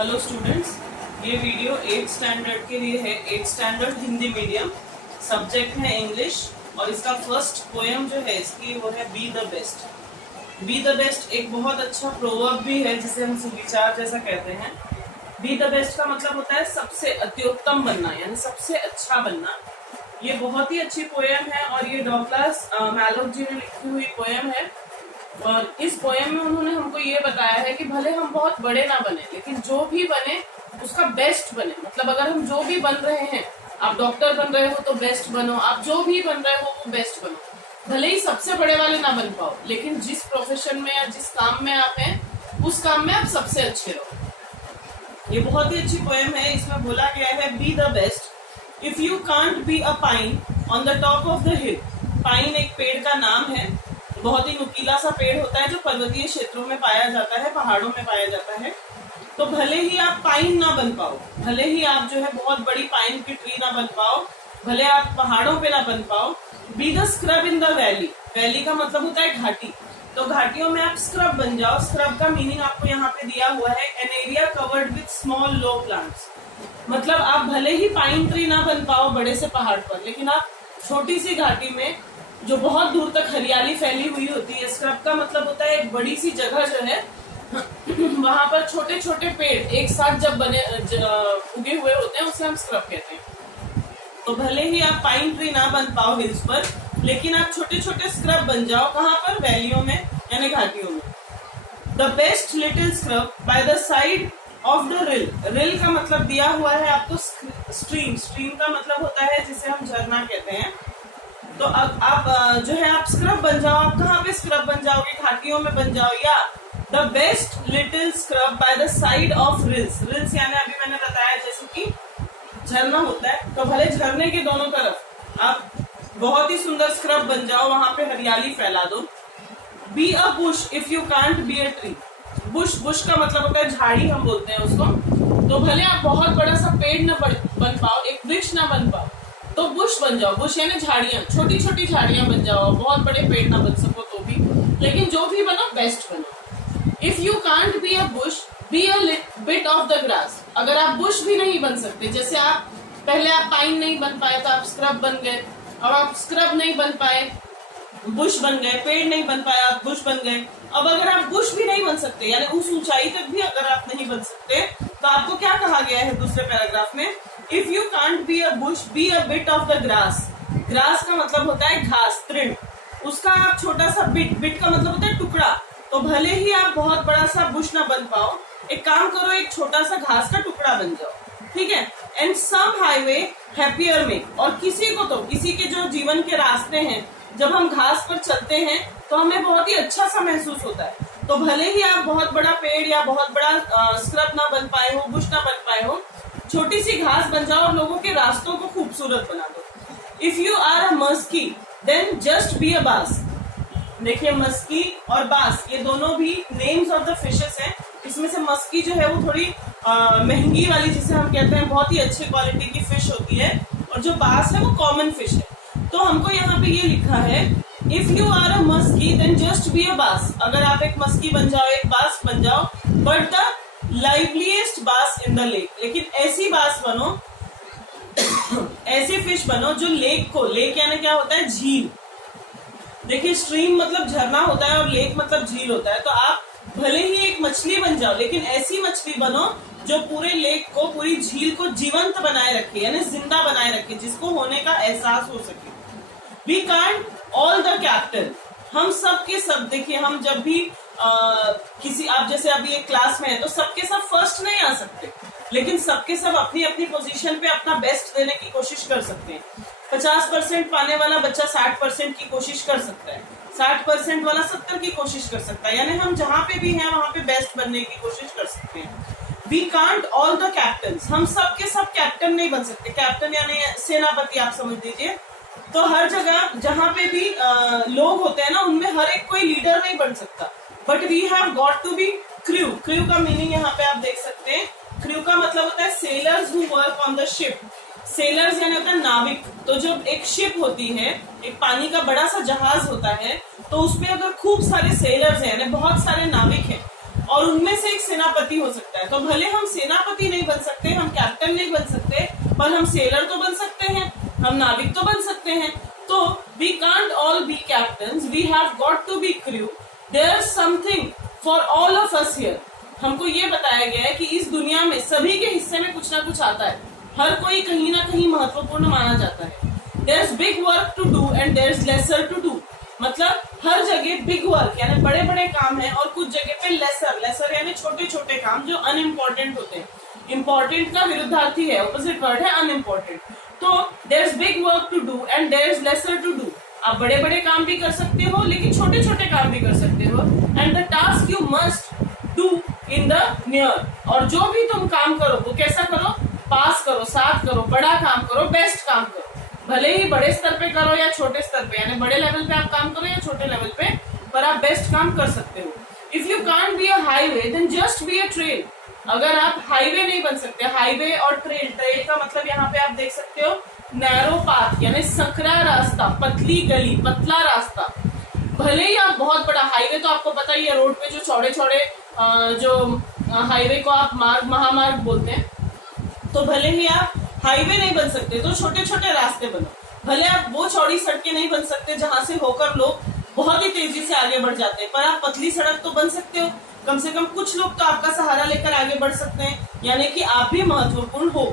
Hello students, ये video 8th standard के लिए है। 8th standard Hindi medium, subject है इंग्लिश और इसका फर्स्ट पोएम जो है इसकी वो है B the best. B the best एक बहुत अच्छा प्रोवर्ब भी है जिसे हम सुविचार जैसा कहते हैं। बी द बेस्ट का मतलब होता है सबसे अत्युत्तम बनना, यानी सबसे अच्छा बनना। ये बहुत ही अच्छी पोएम है और ये डॉगलास मैलोक जी ने लिखी हुई पोएम है। और इस पोएम में उन्होंने हमको ये बताया है कि भले हम बहुत बड़े ना बने, लेकिन जो भी बने उसका बेस्ट बने। मतलब अगर हम जो भी बन रहे हैं, आप डॉक्टर बन रहे हो तो बेस्ट बनो, आप जो भी बन रहे हो वो बेस्ट बनो। भले ही सबसे बड़े वाले ना बन पाओ, लेकिन जिस प्रोफेशन में या जिस काम में आप हैं उस काम में आप सबसे अच्छे रहो। ये बहुत ही अच्छी पोएम है। इसमें बोला गया है B the best if you can't be a pine on the top of the hill. Pine एक पेड़ का नाम है, बहुत ही नुकीला सा पेड़ होता है जो पर्वतीय क्षेत्रों में पाया जाता है, पहाड़ों में पाया जाता है। तो भले ही आप पाइन ना बन पाओ, भले ही आप जो है बहुत बड़ी पाइन की ट्री ना बन पाओ, भले आप पहाड़ों पे ना बन पाओ, be the scrub in the valley. Valley का मतलब होता है घाटी, तो घाटियों में आप स्क्रब बन जाओ। स्क्रब का मीनिंग आपको यहाँ पे दिया हुआ है, an area covered with small low plants. मतलब आप भले ही पाइन ट्री ना बन पाओ बड़े से पहाड़ पर, लेकिन आप छोटी सी घाटी में जो बहुत दूर तक हरियाली फैली हुई होती है। स्क्रब का मतलब होता है एक बड़ी सी जगह जो है वहां पर छोटे छोटे पेड़ एक साथ जब बने उगे हुए होते हैं, उसे हम स्क्रब कहते हैं। तो भले ही आप पाइन ट्री ना बन पाओ हिल्स पर, लेकिन आप छोटे छोटे स्क्रब बन जाओ। कहाँ पर? वैलियों में यानी घाटियों में। The best little scrub by the side of the rill. Rill का मतलब दिया हुआ है आपको स्ट्रीम। स्ट्रीम का मतलब होता है जिसे हम झरना कहते हैं। तो अब आप जो है आप स्क्रब बन जाओ। आप कहाँ पे स्क्रब बन जाओगे? घाटियों में बन जाओ। या the best little scrub by the side of reels. Reels यानी अभी मैंने बताया जैसे कि झरना होता है, तो भले झरने के दोनों तरफ आप बहुत ही सुंदर स्क्रब बन जाओ, वहां पे हरियाली फैला दो। Be a bush if you can't be a tree. Bush, Bush का मतलब होता है झाड़ी, हम बोलते हैं उसको। तो भले आप बहुत बड़ा सा पेड़ न बन पाओ, एक वृक्ष ना बन पाओ, तो बुश बन जाओ। बुश यानी झाड़ियां, छोटी छोटी झाड़ियां बन जाओ। बहुत बड़े पेड़ ना बन सको तो भी, लेकिन जो भी बनो बेस्ट बनो। If you can't be a bush be a bit of the grass. अगर आप बुश भी नहीं बन सकते, जैसे आप पहले आप पाइन नहीं बन पाए तो आप स्क्रब बन गए, अब आप स्क्रब नहीं बन पाए बुश बन गए, पेड़ नहीं बन पाया आप बुश बन गए। अब अगर आप बुश भी नहीं बन सकते, यानी उस ऊंचाई तक भी अगर आप नहीं बन सकते, तो आपको क्या कहा गया है दूसरे पैराग्राफ में? If you can't be a bush be a bit of the grass. Grass का मतलब होता है घास, तृण। उसका आप छोटा सा बिट, बिट का मतलब होता है टुकड़ा। तो भले ही आप बहुत बड़ा सा बुश ना बन पाओ, एक काम करो, एक छोटा सा घास का टुकड़ा बन जाओ, ठीक है। And some highway happier make. और किसी को तो, किसी के जो जीवन के रास्ते हैं, जब हम घास पर चलते हैं तो हमें बहुत ही अच्छा सा महसूस होता है। तो भले ही आप बहुत बड़ा पेड़ या बहुत बड़ा स्क्रब ना बन पाए हो, बुश ना बन पाए हो, छोटी सी घास बन जाओ और लोगों के रास्तों को खूबसूरत बना दो। If you are a muskie then just be a bass. देखिए, मस्की और बास ये दोनों भी नेम्स ऑफ द फिशेस हैं। इसमें से मस्की जो है वो थोड़ी महंगी वाली, जिसे हम कहते हैं बहुत ही अच्छी क्वालिटी की फिश होती है, और जो बास है वो कॉमन फिश है। तो हमको यहाँ पे ये लिखा है, if you are a muskie then just be a bass. अगर आप एक मस्की बन जाओ, एक बास बन जाओ, बट द लाइवलीस्ट बास इन द लेक। लेकिन ऐसी बास बनो, ऐसे फिश बनो जो लेक को, लेक यानी क्या होता है? झील। देखिए, स्ट्रीम मतलब झरना होता है और लेक मतलब झील होता है। तो आप भले ही एक मछली बन जाओ, लेकिन ऐसी मछली बनो जो पूरे लेक को, पूरी झील को जीवंत बनाए रखे, यानी जिंदा बनाए रखे, जिसको होने का एहसास हो सके। We can't all the captain. हम सब के सब, देखिए, हम जब भी किसी, आप जैसे अभी एक क्लास में है तो सबके सब फर्स्ट नहीं आ सकते, लेकिन सबके सब अपनी अपनी पोजीशन पे अपना बेस्ट देने की कोशिश कर सकते हैं। 50% पाने वाला बच्चा 60% की कोशिश कर सकता है, 60% वाला 70 की कोशिश कर सकता है, यानी हम जहाँ पे भी हैं वहां पे बेस्ट बनने की कोशिश कर सकते हैं। We can't all the captain. हम सब के सब कैप्टन नहीं बन सकते। कैप्टन यानी सेनापति, आप समझ लीजिए। तो हर जगह जहाँ पे भी लोग होते हैं ना, उनमें हर एक कोई लीडर नहीं बन सकता। But we have got to be crew. Crew का मीनिंग यहाँ पे आप देख सकते हैं। क्रू का मतलब होता है sellers who work on the ship. Sellers यानी होता है नाविक। तो जब एक शिप होती है, एक पानी का बड़ा सा जहाज होता है, तो उसमें अगर खूब सारे सेलर्स हैं, यानी बहुत सारे नाविक हैं, और उनमें से एक सेनापति हो सकता है। तो भले हम सेनापति नहीं बन सकते, हम कैप्टन नहीं बन सकते, पर हम सेलर तो बन सकते हैं, हम नाविक तो बन सकते हैं। तो we can't all be captains, we have got to be crew, there is something for all of us here. हमको ये बताया गया है कि इस दुनिया में सभी के हिस्से में कुछ ना कुछ आता है, हर कोई कहीं ना कहीं महत्वपूर्ण माना जाता है। There is big work to do and there is lesser to do, मतलब हर जगह बिग वर्क यानी बड़े बड़े काम है और कुछ जगह पे लेसर यानी छोटे छोटे काम जो अनइम्पोर्टेंट होते हैं। इंपॉर्टेंट का विरुद्धार्थी है, ऑपोजिट वर्ड है अनइम्पोर्टेंट। तो there is big work to do and there is lesser to do. आप बड़े बड़े काम भी कर सकते हो लेकिन छोटे छोटे काम भी कर सकते हो। And the task you must do in the near, और जो भी तुम काम करो वो कैसा करो, पास करो, साथ करो, बड़ा काम करो, बेस्ट काम करो। भले ही बड़े स्तर पे करो या छोटे स्तर पे, यानी बड़े लेवल पे आप काम करो या छोटे लेवल पे, पर आप बेस्ट काम कर सकते हो। If you can't be a highway then just be a trail. अगर आप हाईवे नहीं बन सकते, हाईवे और ट्रेल, ट्रेल का मतलब यहाँ पे आप देख सकते हो नैरो पाथ यानी संकरा रास्ता, पतली गली, पतला रास्ता। भले ही आप बहुत बड़ा हाईवे, तो आपको पता ही है रोड पे जो चौड़े चौड़े जो हाईवे को आप मार्ग, महामार्ग बोलते हैं, तो भले ही आप हाईवे नहीं बन सकते तो छोटे छोटे रास्ते बनो। भले आप वो चौड़ी सड़कें नहीं बन सकते जहां से होकर लोग बहुत ही तेजी से आगे बढ़ जाते हैं, पर आप पतली सड़क तो बन सकते हो। कम से कम कुछ लोग तो आपका सहारा लेकर आगे बढ़ सकते हैं, यानी कि आप भी महत्वपूर्ण हो।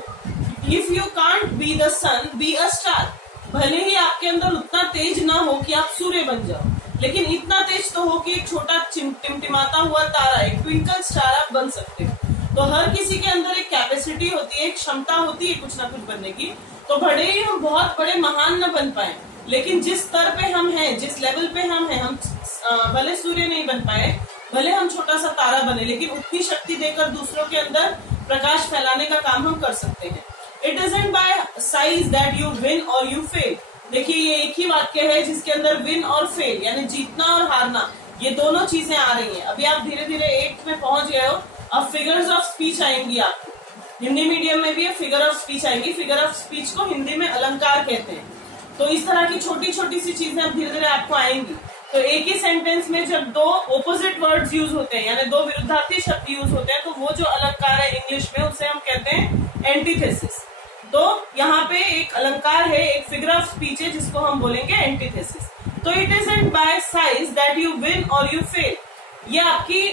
If you can't be the sun be a star. भले ही आपके अंदर उतना तेज ना हो कि आप सूर्य बन जाओ, लेकिन इतना तेज तो हो कि एक छोटा टिमटिमाता हुआ तारा, एक ट्विंकल स्टार आप बन सकते हो। तो हर किसी के अंदर एक कैपेसिटी होती है, एक क्षमता होती है कुछ ना कुछ बनने की। तो भले ही हम बहुत बड़े महान न बन पाए, लेकिन जिस स्तर पे हम हैं, जिस लेवल पे हम हैं, हम भले सूर्य नहीं बन पाए, भले हम छोटा सा तारा बने, लेकिन उतनी शक्ति देकर दूसरों के अंदर प्रकाश फैलाने का काम हम कर सकते हैं। It isn't by size that you win और यू फेल। देखिए ये एक ही वाक्य है जिसके अंदर विन और फेल यानी जीतना और हारना, ये दोनों चीजें आ रही हैं। अभी आप धीरे धीरे 8th में पहुंच गए हो, अब फिगर्स ऑफ स्पीच आएंगी आपको। हिंदी मीडियम में भी फिगर ऑफ स्पीच आएंगी। फिगर ऑफ स्पीच को हिंदी में अलंकार कहते हैं। तो इस तरह की छोटी छोटी सी चीजें अब धीरे धीरे आपको आएंगी। तो एक ही सेंटेंस में जब दो ऑपोजिट वर्ड्स यूज होते हैं यानी दो विरुद्धार्थी शब्द यूज होते हैं, तो वो जो अलंकार है इंग्लिश में उसे हम कहते हैं एंटीथेसिस। तो यहाँ पे एक अलंकार है, एक फिगर ऑफ स्पीच है जिसको हम बोलेंगे एंटीथेसिस। तो it isn't by size that you win और यू फेल। ये आपकी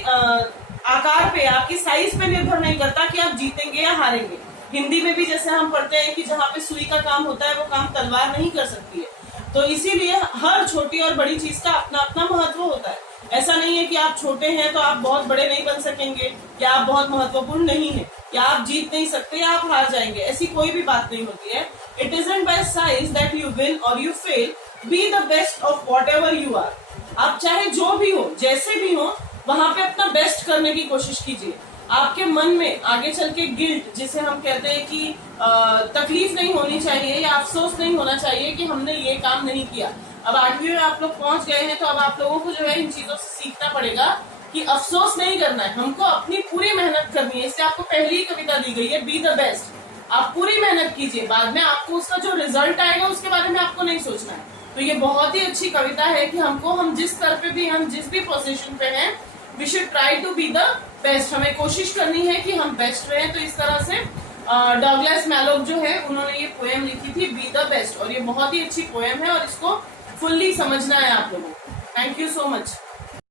आकार पे, आपकी साइज पे निर्भर नहीं करता कि आप जीतेंगे या हारेंगे। हिंदी में भी जैसे हम पढ़ते हैं कि जहाँ पे सुई का काम होता है वो काम तलवार नहीं कर सकती है। तो इसीलिए हर छोटी और बड़ी चीज का अपना अपना महत्व होता है। ऐसा नहीं है कि आप छोटे हैं तो आप बहुत बड़े नहीं बन सकेंगे, या आप बहुत महत्वपूर्ण नहीं है, या आप जीत नहीं सकते, या आप हार जाएंगे, ऐसी कोई भी बात नहीं होती है। It isn't by size that you win और you fail, be the best of what ever you are. आप चाहे जो भी हो, जैसे भी हो, वहां पे अपना बेस्ट करने की कोशिश कीजिए। आपके मन में आगे चल के गिल्ट, जिसे हम कहते हैं कि तकलीफ नहीं होनी चाहिए या अफसोस नहीं होना चाहिए कि हमने ये काम नहीं किया। अब 8वीं में आप लोग पहुंच गए हैं, तो अब आप लोगों को जो है इन चीजों से सीखना पड़ेगा कि अफसोस नहीं करना है, हमको अपनी पूरी मेहनत करनी है। इसलिए आपको पहली ही कविता दी गई है, बी द बेस्ट। आप पूरी मेहनत कीजिए, बाद में आपको उसका जो रिजल्ट आएगा उसके बारे में आपको नहीं सोचना है। तो ये बहुत ही अच्छी कविता है कि हमको, हम जिस स्तर पे भी, हम जिस भी पोजीशन पे हैं, we should try to be the best. हमें कोशिश करनी है कि हम बेस्ट रहें। तो इस तरह से डगलस मैलोक जो है उन्होंने ये पोएम लिखी थी, बी द बेस्ट, और ये बहुत ही अच्छी पोएम है और इसको फुल्ली समझना है आप लोगों को। Thank you so much.